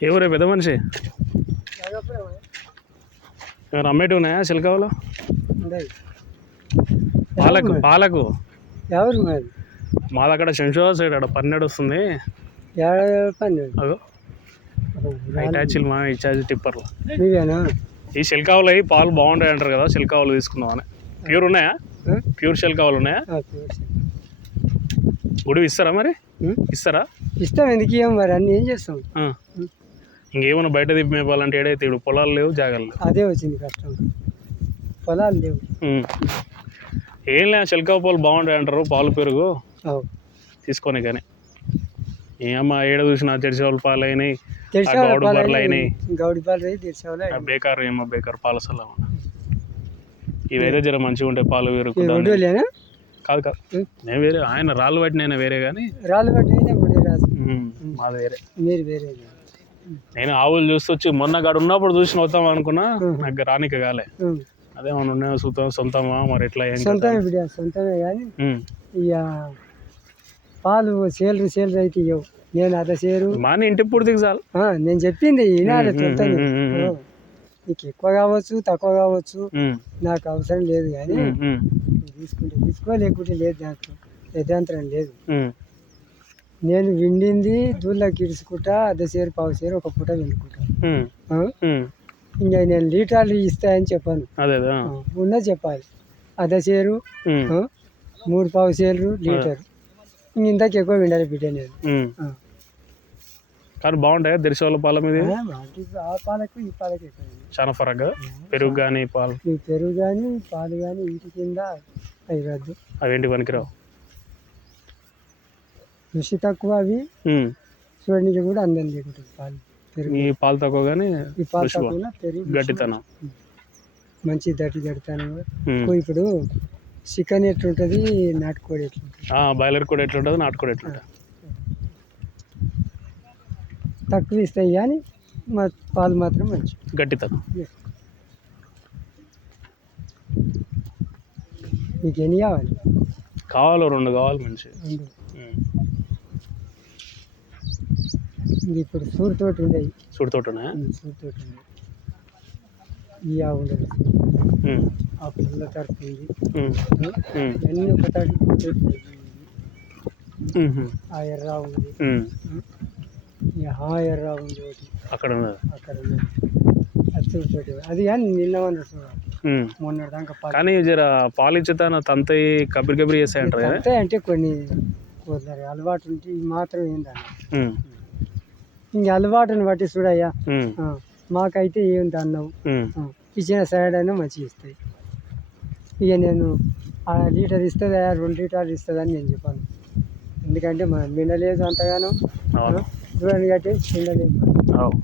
ఎవరే పెద్ద మనిషి ఏమైనా అమ్మేటి ఉన్నాయా చిలకవలో పాలకు పాలకు. ఎవరు మరి? మా దగ్గర శంషోవా సైడ్ అక్కడ పన్నెడు వస్తుంది. పని అగో హైటాచిల్ మా టిప్పర్లు. ఈ చిలకావులు అవి పాలు బాగుంటాయి అంటారు కదా చిలకావులు తీసుకుందామని ప్యూర్ ఉన్నాయా? ప్యూర్ చిలకావులు ఉన్నాయా. గుడి ఇస్తారా మరి? ఇస్తారా? ఇష్టం ఎందుకు ఇవ్వం మరి? అన్ని ఏం చేస్తాం. ఇంకేమైనా బయట తిప్పి మేపాలంటే ఏడైతే ఇప్పుడు పొలాలు లేవు జాగాలు లేవు. అదే వచ్చింది కష్టం. పొలాలు లేవు. ఏం లేదు చిలకావు పాలు బాగుంటాయి అంటారు పాలు పెరుగు. తీసుకొని కానీ. ఏమమ్మా ఏడ చూసినా జెర్సీ వాళ్ళ పాలు అయినాయి గౌడు పాలు అయినాయి. గౌడి పాలు బేకార్ ఏమో బేకార్ పాలసలా ఇవైతే జర మంచిగా ఉంటాయి పాలు పెరుగు లేనా కాదు కాదు. నేను వేరే ఆయన రాళ్ళు పట్టి నేను వేరే కానీ. రాళ్ళు మాది వేరే. మీరు వేరే నేను ఆవులు చూస్తూ వచ్చి మొన్న గాడు ఉన్నప్పుడు చూసి వద్దాం అనుకున్నా. నాకు రానిక కాలే. అదే మన ఉన్నాయో? సొంతం సొంతమా? మరి ఎట్లా ఏం? సొంతమే బిడ్డ సొంతమే కానీ. ఇక పాలు సేలరు సేలరు అయితే ఇవ్వవు నేను అద సేరు మాని ఇంటి పూర్తికి చాలు. నేను చెప్పింది ఈనాడు. ఓ, నీకు ఎక్కువ కావచ్చు తక్కువ కావచ్చు. నాకు అవసరం లేదు కానీ తీసుకుంటే తీసుకో లేకుంటే లేదు దాంట్లో యథాంతరం లేదు. నేను విండింది దూళ్ళకి ఇడుచుకుంటా అర్ధ సేరు పావు సేరు ఒక పూట విండుకుంటా. ఇంకా నేను లీటర్లు ఇస్తాయని చెప్పాను. ఉన్నది చెప్పాలి. అర్ధ. ఆ? మూడు పావు సేరు లీటర్. ఇంక ఇంతకు ఎక్కువ విండాలి బిడ్డ నేను. కానీ బాగుంటాయి దర్శి వాళ్ళ పాల మీద? ఆ, పాలకు ఈ పాలకు. చాలా ఫరక్ పెరుగు కానీ పాలు? ఈ పెరుగు కానీ పాలు కానీ ఇంటి కింద అవి రద్దు అవేంటి పనికిరావు? రుచి తక్కువ అవి. చూడడానికి కూడా అందం లేకుంటుంది పాలు. ఈ పాలు తక్కువ కానీ ఈ పాలు. తక్కువ గట్టితనం మంచి దట్టి ఉం. ఇప్పుడు చికెన్ ఎట్లుంటుంది? నాటుకోడి ఎట్లుంటుంది? ఆ, బాయిలర్ కూడా ఎట్లుంటుంది నాటుకోడి ఎట్లుంటుంది. తక్కువ ఇస్తాయి కానీ మా పాలు మాత్రం మంచి గట్టితనం మీకు ఎన్ని కావాలి? కావాలి రెండు కావాలి మంచి ఇప్పుడు సూరుతోటి ఉండేవి సుడితోటనే సూరుతోటి ఉండేవి ఈ ఆవు ఉండదు. ఆ పిల్లల తరపు ఉంది అన్నీ ఒక తరపు ఆ ఎర్ర ఉంది. ఆ ఎర్ర ఉంది ఒకటి. అక్కడ అక్కడ అది సూరుతోటి అది కానీ నిన్న చూడాలి. మొన్నటి దాకా కానీ జర పాలు ఇచ్చేతాన తంతయి కబిరి కబిరి చేస్తాయి అంటారు కదా? అంతే అంటే కొన్ని అలవాటు ఉంటే మాత్రం ఉం. ఇంక అలవాటుని బట్టి చూడయ్యా. మాకైతే ఏంటి అన్నావు ఇచ్చిన సైడ్ అయినా మంచిగా ఇస్తాయి. ఇక నేను ఆ లీటర్ ఇస్తుందా రెండు లీటర్లు ఇస్తుందని నేను చెప్పాను. ఎందుకంటే మనం మిండలేదు అంతగానో చూడండి కట్టి అవు